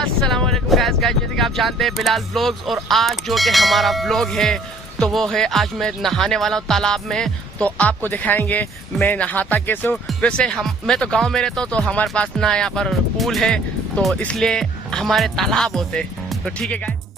अस्सलाम वालेकुम गाइस। जैसे कि आप जानते हैं बिलाल व्लॉग्स, और आज जो कि हमारा व्लॉग है तो वो है आज मैं नहाने वाला हूँ तालाब में। तो आपको दिखाएंगे मैं नहाता कैसे हूँ। वैसे मैं तो गांव में रहता हूँ, तो हमारे पास ना यहाँ पर पूल है, तो इसलिए हमारे तालाब होते। तो ठीक है गाइस,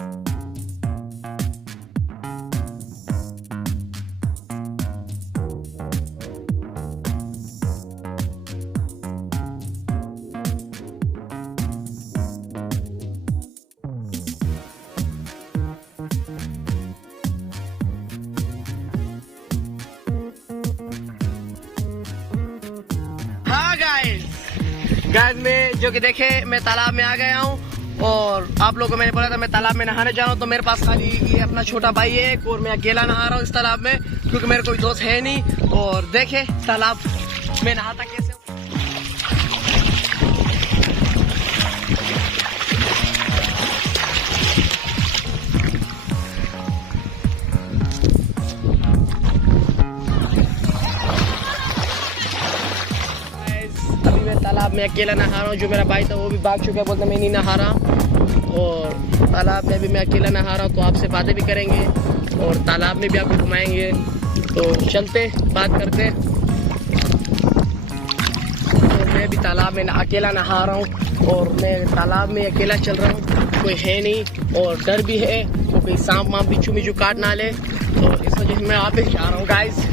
गाइस मैं जो कि देखे मैं तालाब में आ गया हूँ, और आप लोगों को मैंने बोला था मैं तालाब में नहाने जा रहा हूँ। तो मेरे पास खाली ये अपना छोटा भाई है, और मैं अकेला नहा रहा हूँ इस तालाब में, क्योंकि मेरे कोई दोस्त है नहीं। और देखे तालाब में नहाता कैसे। तालाब में अकेला नहा रहा हूँ। जो मेरा भाई था वो भी भाग चुका है, बोलता मैं नहीं नहा रहा। और तालाब में भी मैं अकेला नहा रहा हूँ, तो आपसे बातें भी करेंगे और तालाब में भी आपको घुमाएंगे। तो चलते बात करते। तो मैं भी तालाब में अकेला नहा रहा हूँ, और मैं तालाब में अकेला चल रहा हूँ, कोई है नहीं, और डर भी है तो कोई सांप वाप बिच्छू मिच्छू काट ना ले। तो इस वजह से मैं आप ही जा रहा हूँ गाइस।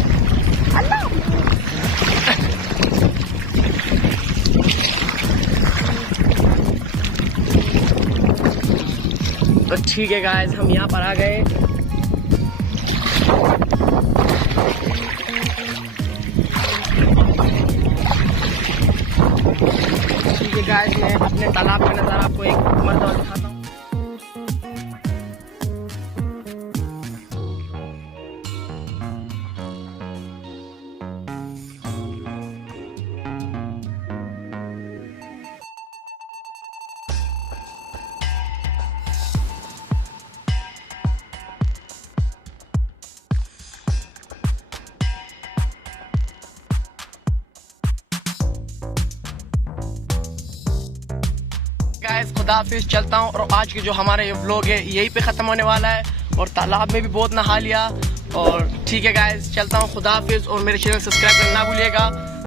तो ठीक है गाइस, हम यहाँ पर आ गए। ठीक है गाइस, मैं अपने तालाब का नज़ारा आपको एक मरतबा दिखाता हूँ। गाइस खुदा हाफिज, चलता हूँ। और आज के जो हमारा ये व्लॉग है यहीं पे ख़त्म होने वाला है, और तालाब में भी बहुत नहा लिया। और ठीक है गाइस, चलता हूँ। खुदा हाफिज, और मेरे चैनल सब्सक्राइब करना ना भूलिएगा।